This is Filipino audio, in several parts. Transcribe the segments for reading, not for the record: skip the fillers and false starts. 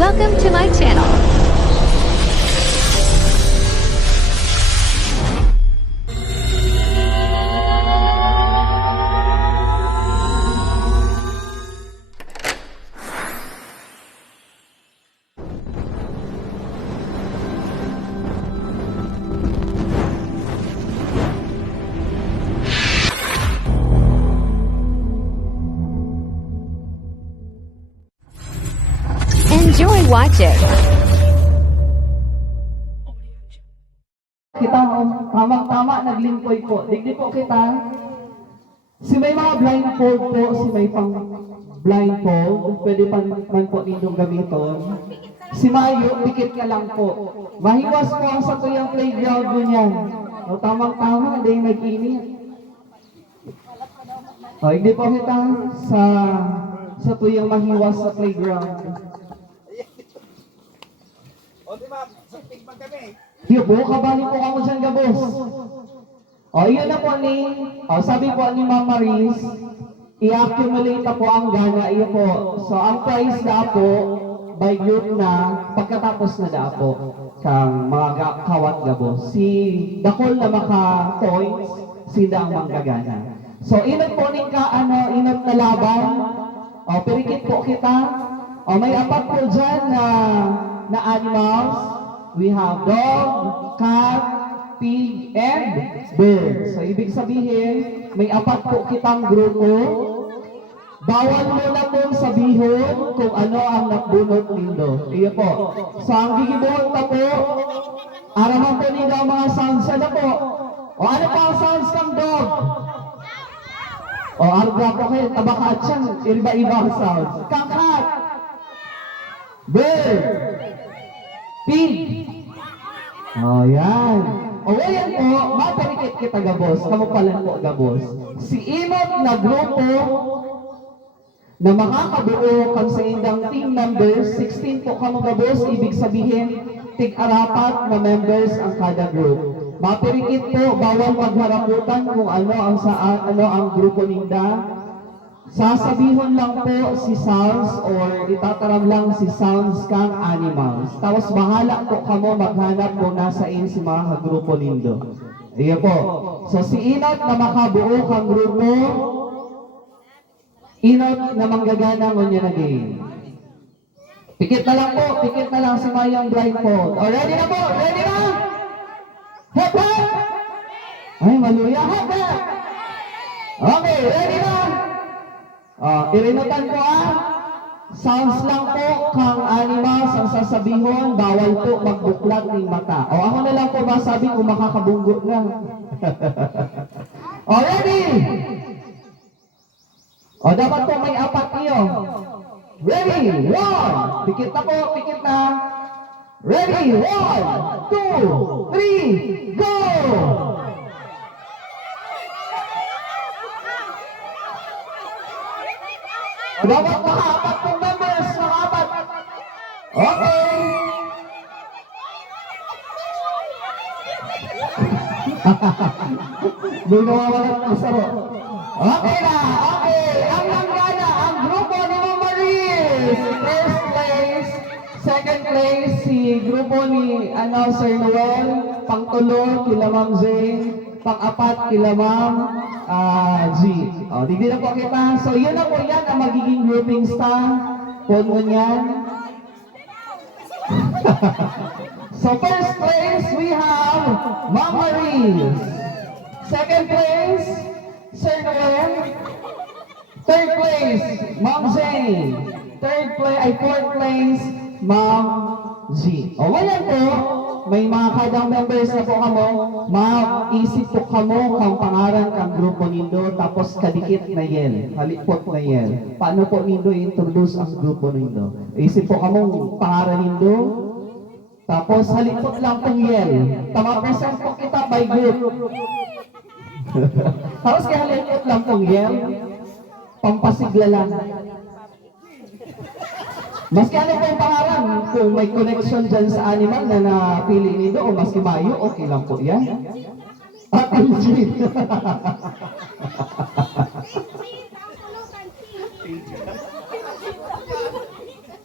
Welcome to my channel. Enjoy watching. Kita mo, tamang-tama, naglingkoy po. Digdi po kita. Si may mga blindfold po, si may pang blindfold, pwede pa man po ninyong gamiton. Si Mayo, pikit ka lang po. Mahiwas po ang sa tuyang playground mo niyan. O tamang-tama, hindi nag-init. O, hindi po kita sa tuyang mahiwas sa playground. O di ma'am, sakting pa kami. Yo po, kabali po ako dyan, gabos. O, yun na po sabi po ni Ma'am Maris, i-accumulate na po ang gana, iyo po. So, ang price na po, by group na, pagkatapos na da po, kang mga kawat gabos. Si Dakol na maka-points, sila ang manggagana. So, inot po inot na laban. O, pirikit po kita. O, may apat po dyan na animals. We have dog, cat, pig, and bird. So, ibig sabihin, may apat po kitang grupo. Bawal mo na pong sabihin kung ano ang nakbunot nindo. Iyo po. So, ang gigibuhat na po, araman po nindo ang mga sounds na po. O, ano pa ang sounds ng dog? O, arga po kayo, tabakaat siya, iba-iba ang sounds. Kakat! Bird! Pig! O, yan. O, yan po, maparikit kita gabos. Kamu pala po gabos. Si inot na grupo na makakabuo kang sa indang team members, 16 po kamu gabos, ibig sabihin, tig-arapat na members ang kada group. Maparikit po, bawal magharaputan kung ano ang grupo ninda. Sasabihin lang po si sounds or itataram lang si sounds kang animals. Tapos bahala po kamo maghanap po nasa si mga grupo nindo. Ayan po. So si inot na makabuo kang grupo, inot na manggagana mo niya na game. Pikit na lang po, pikit na lang si Mayang blindfold. O ready na po, ready na? Hep hep! Ay, maluya, hep hep! Okay, ready na? Irinutan ko sounds lang po kang animals ang sasabihon, bawal po magbuklat ng mata. O ako na lang po masabi kung makakabunggo na. O ready? O dapat po may apat niyo. Ready? 1. Pikit na po, pikit na. Ready? 1, 2, 3, go! Dapat makaapat pong members, makaapat. Okay. Doon nawawalan ang saro. Okay na, okay. Ang nanggana, ang grupo ni Ma'am Maris. First place, second place, si grupo ni Sir Noel. Pangtulo, kila Ma'am Jane. Pang-apat, kila Ma'am G. O, digdi na po kita. So, yun na po yan ang magiging grouping star. Puno niyan. So, first place, we have Ma'am Maris. Second place, Sir Noel. Third place, Ma'am Jane. Fourth place, Ma'am G. O, ngayon po, may mga kadang members na po kamo, maisip po kamo kang pangaran kang grupo nindo, tapos kadikit na yen, halipot na yen. Paano po nindo i-introduce ang grupo nindo? Isip po kamo pangaran nindo, tapos halipot lang pong yen. Tama-present po kita by group. Tapos kaya halipot lang pong yen, pampasigla lang. Maski ano po yung pangalan, kung may connection dyan sa animal na napili nito o maski Mayo, okay lang po yan. At Eugene.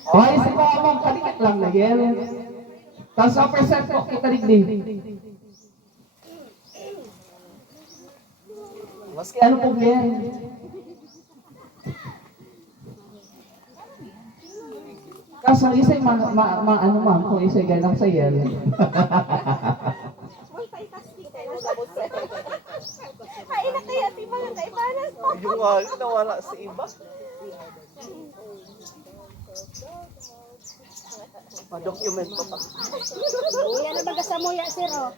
Okay, si Mama, lang na yel. Tapos ang percent po, kita digdig. Maski ano po yan? Kaso isa'y ano ma'am, kung isa'y ganang sa yel. Ay, na kaya di mga kaibanan mo. Yung nawala sa iba. Pa-document pa pa. Yan na baga sa muya, siro.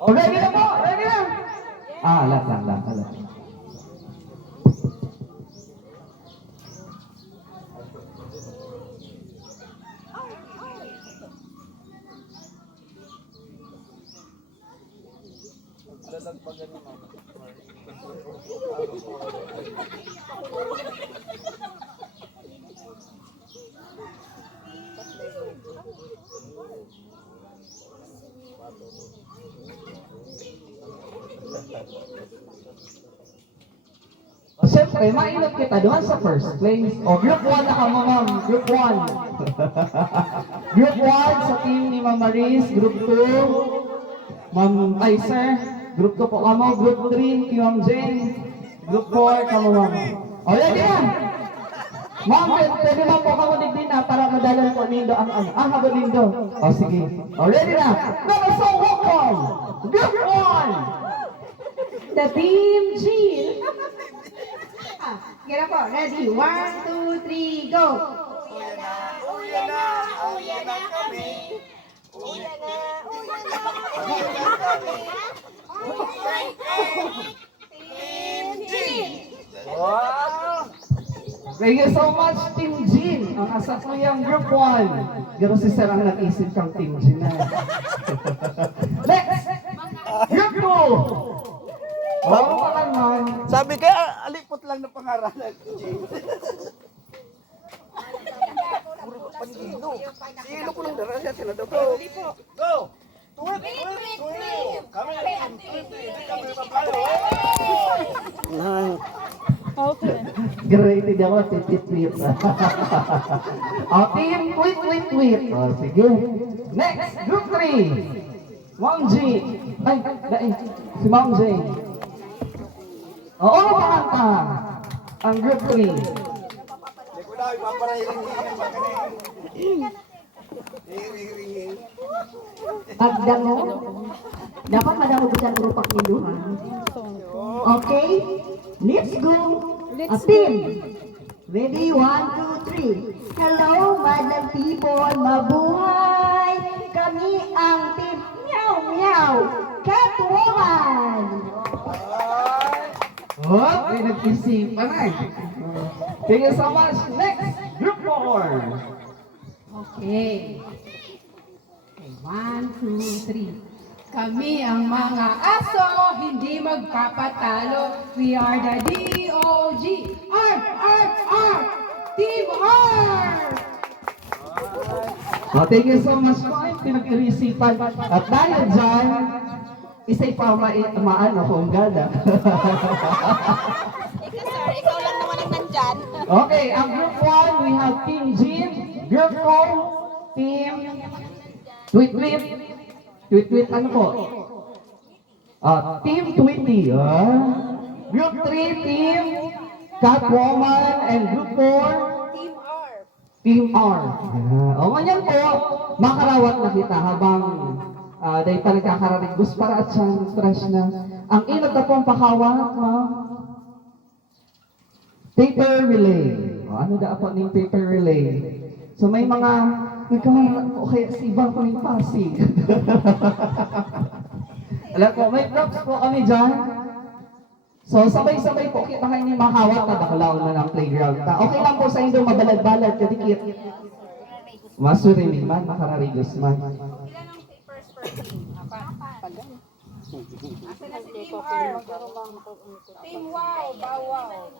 Oh, ready na po! Ready na! Alat lang. Siyempre, mainot kita doon sa first place. O, group 1 na ka mo, ma'am. Group 1. Group 1 sa team ni Ma'am Maris. Group 2, Ma'am Kaiser. Group 2 po ka mo. Group 3, Ma'am Jane. Group 4, ka mo, ma'am. O, ready na! Ma'am, pwede mo po kamo digdin na para madalan po nindo ang ano. Habang nindo. O, sige. O, ready na! Number so welcome! Group 1! The Team Jean. Kira po, ready? 1, 2, 3, go! Uya na kami. Uya na kami. Team Jean. Wow! Thank you so much, Team Jean. Ang asa ko yung Group 1. Pero si Sir ang nag-isip kang Team Jean na. Next! Group 2! Oo pa naman. Sabi kaya, alipot lang na pangaralan. Puro panilo. Silo ko lang darasya, tinadaw ko. Go! Tuwit! Kami! Kami mapalo! Great, hindi ako titit-tit. O, team, tweet. O, sige. Next, Group 3. Ma'am G. Si Ma'am J. Oo, pakanta. Ang Group 3. Hindi ko daw, ipaparahiring-hiring ba kanina? Hiring-hiring. Pagdango. Dapat madamo bisan urupak niluhan. Okay? Let's go. A team. Ready? 1, 2, 3. Hello, madlang people. Mabuhay. Kami ang team Meow Meow Catwoman. Oh, may nag-isipan ay. Thank you so much. Next, Group 4. Okay. 1, 2, 3. Kami ang mga aso, hindi magpapatalo. We are the DOG. Arf! Team Arf! Oh, thank you so much po ay pinag-isipan. At dahil dyan, isa'y pa maano kung gada. Ikaw, sir. Ikaw lang naman ang nandyan. Okay, ang Group 1, we have Team Jean. Group 2, Team Tweet. Tweet, ano po? Team Tweety. Group 3, Team Catwoman. And Group 4, Team R. Team R. O ganyan po, makarawat na kita habang dahil talaga kararigos para at siyang fresh na. Ang inot na pong pakawat, paper relay. O, ano da po ng paper relay? So may mga okay, sa ibang ko ng Pasig. Alam ko, may props po kami dyan. So sabay-sabay po kita kayo ni makawat na dakalaw na ng playground. Okay lang po sa inyo mabalad-balad, kadikit. Masuri man, makararigos man. Ilan ang papers per team? Apat. Asa na si Team R? Team Wow, Bawaw.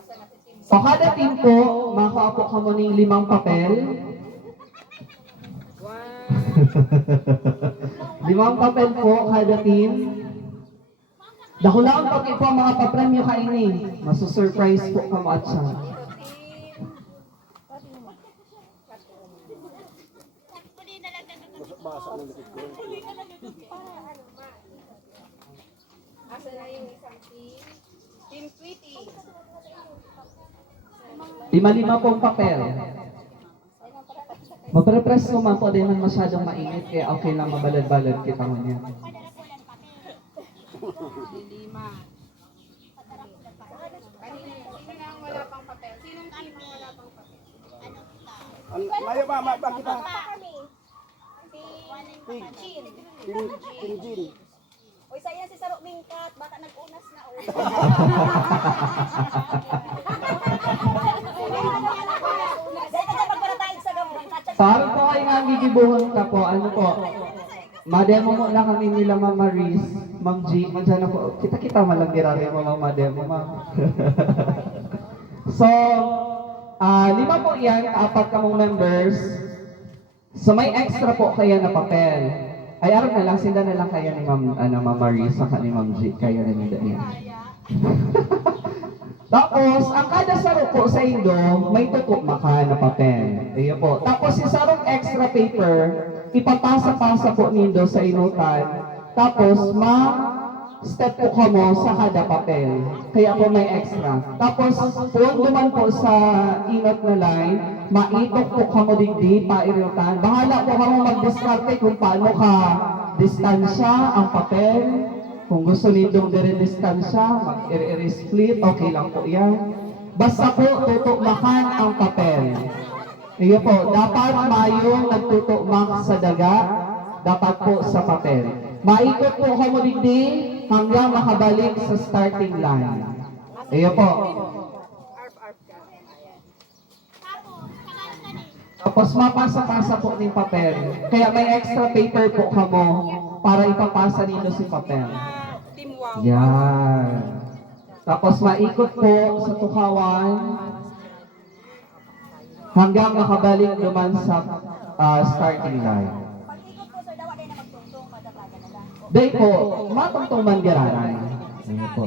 Asa na si Team So kada team po, kuha po kamo ning 5 papel. 5 papel po kada team. Dakulaan pag po ang mga papremyo kaini. Masu-surprise po kamo at siya. Asa na yung isang team? Team Sweetie. 5 pong papel. Maprepress ko man po, di man masyadong mainit, kaya okay lang mabalad-balad kita mo niya. 5. Kanina, sino na ang wala pang papel? Sinong team ang wala pang papel? Mayo ba, bakit ba? Team Jean. Oy, saya si Saro Mingkat, baka nag-unas na o. Dahil ka magparatayag sa gamon. Para po kayo nga gigibuhon ka po, ano po, mademo mo lang kami nila Ma'am Maris, Ma'am G, madyan na po, kita-kita malagirari mo Ma'am mademo Ma'am. So, 5 po yan, 4 kamong members. So may extra po kaya na papel. Ay, araw na lang, sila na lang kaya ni Ma'am Maris, saka ni Ma'am G, kaya na nila yan. Tapos, ang kada saro po sa Indo, may tutukmaka na papel. Ayan po. Tapos, yung sarong extra paper, ipapasa-pasa po nindo sa inutan. Tapos, step po kamo sa kada papel. Kaya po may extra. Tapos, duman po sa inot na line, maitok po kamo digdi, pairutan. Bahala po kamo mag-discarte kung paano ka distansya ang papel. Kung gusto nindong dire-distansya, mag-split, okay lang po yan. Basta po, tutukmakan ang papel. Iyo po, dapat mayong nagtutukmak sa daga, dapat po sa papel. Maikot po kamo digdi hanggang makabalik sa starting line. Iyo po. Tapos mapasa-pasa po ng papel. Kaya may extra paper po kamo para ipapasa nito si papel. Team Wow. Yan. Tapos maikot po sa tukawan hanggang makabalik naman sa starting line. Pag-ikot po, sir, dawa din na magtungtong, madaplaga na lang. Day po, matungtong man garanay. Ano po?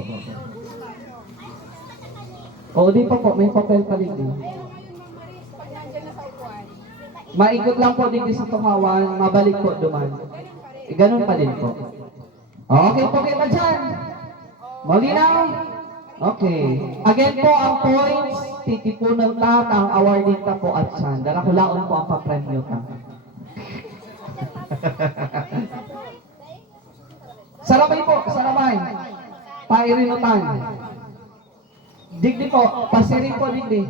O, di pa po, may papel pa din. Ngayon, Ma'am Maris, pag nandyan na sa upuan, Maikot lang po din sa tukawan, mabalik po duman. Ganun pa din po. Okay po kita dyan. Malinaw? Okay. Again po, ang points, titipunan ta, ang awarding ta po at syan. Darakulaon po ang papremyo ta. Saramay po, saramay. Pairinutan. Digdi po, pasirin po digdi.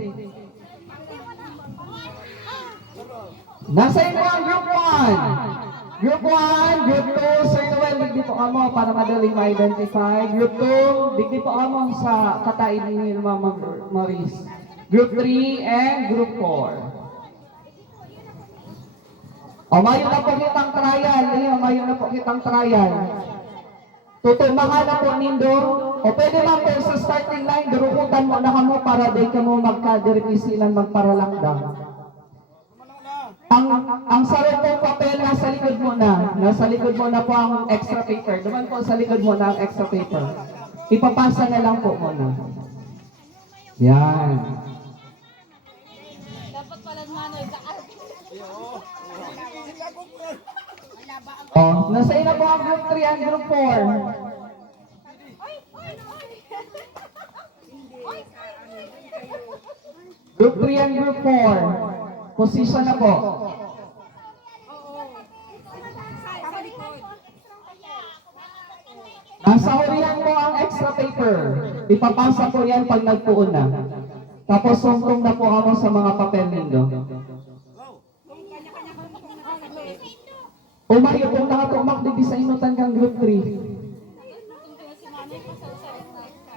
Nasa inyo ang group 1. Group 1, Group 2, Sir Noel, digdi po kamo para madaling ma-identify. Group 2, digdi po kamo sa katain ni Mama Maris. Group 3 and Group 4. O, mayo na po kitang trial. Mayo na po kitang trial. Tutumahan na po nindo. O, pwede man po sa starting line, durukutan mo na kamo para day ka mo magka-direpisilan magparalakdang. Ang sarap pong papel nasa likod mo na. Nasa likod mo na po ang extra paper. Duman po sa likod mo na ang extra paper. Ipapasa na lang po muna. Yan. Dapat pala nanay ka. Oh, nasa ina po ang group 3 and group 4. Group 3 and group 4. Position na po. sa likod. Nasa hurihan po ang extra paper. Ipapasa po yan pag nagpuon na. Tapos sungtong na po ako sa mga papel nindo. Umayo po nakatumak di sa inutan kang group 3.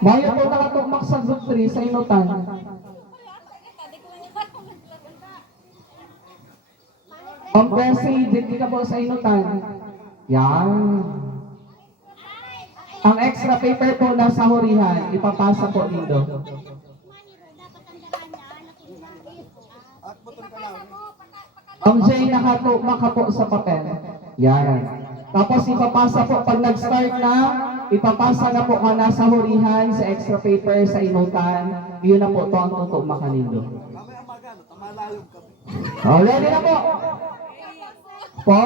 Mayo po nakatumak sa group 3 sa inutan. Ang presi, di ka po sa inutan. Yan. Ang extra paper po nasa hurihan, ipapasa po dito. Ang J nakatugma po sa papel. Yan. Tapos ipapasa po, pag nag-start na, ipapasa na po ka na sa hurihan, sa extra paper, sa inutan. Yun na po to ang tutugma kanindo. Ready na po. Po,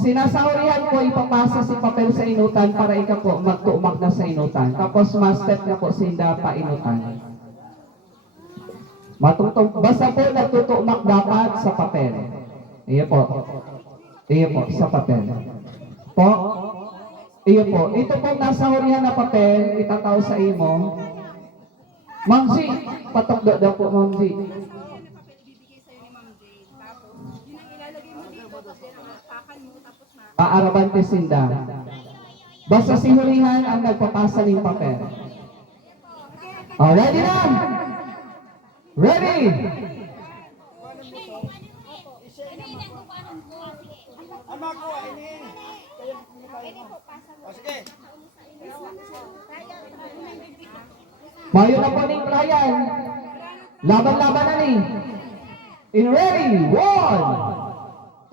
sinasahurihan po ipapasa si papel sa inutan para ikaw po magtuumak na sa inutan. Tapos ma-step na po sinda pa inutan. Basta po nagtutumak dapat sa papel. Iyo po. Iyo po, sa papel. Po. Iyo po. Ito po nasa hurihan na papel, itataw sa imo. Ma'am G, patokdo daw po, Ma'am G. Bibigay sa'yo ni Ma'am Jane. Tapos, yun ang ilalagay mo dito. Tapos, yan ang atakan mo. Tapos, Paarabante sinda. Basta si hurihan ang nagpapasa ng papel. Ready na? Ready? Ano ako, ini? O, sige. Mayo na po ning Ryan. Laban-laban na ni. In ready? 1,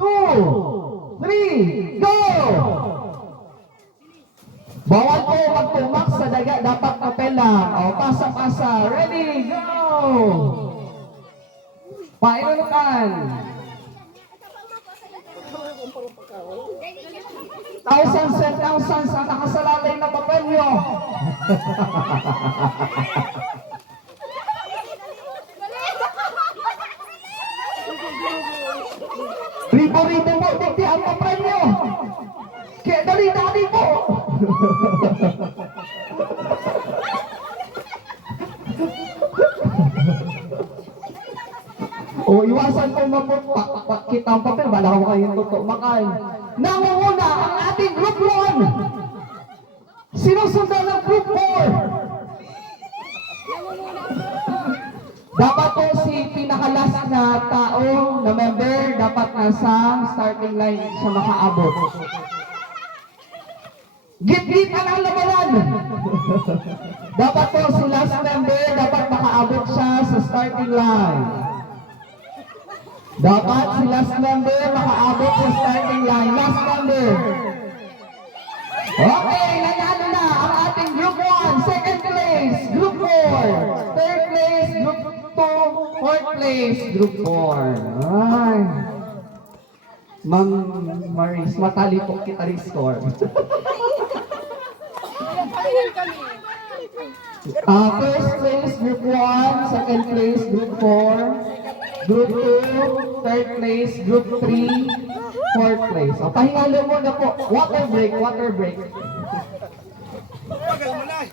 2, 3, go! Bawal po magtumak sa daga, dapat papel lang. O, pasa-pasa. Ready? Go! Painunukan. Thousands and thousands ang nakasalalay na papel nyo. Ribo-ribo po, dito ang papel nyo. Kaya dali-dali po. O, iwasan ko kita ang papel, bala ko kayong tutumakan. Nangunguna ang ating group 1. Sinusundan ng group 4. Dapat po si pinakalas na tao na member dapat nasa starting line siya makaabot. Git-gitan ang labanan. Dapat po si last member dapat makaabot siya sa starting line. Dapat si last member makaabot sa starting line. Last member. Okay, nanalo na ang ating group 1, second place, group 4, third place, group 2, fourth place, group 4. Ay. Ma'am Maris, matali po kita rin score. First place, group 1, second place, group 4, group 2, third place, group 3, fourth place. O, pahingalo mo na po. Water break, water break. Pagal mo na.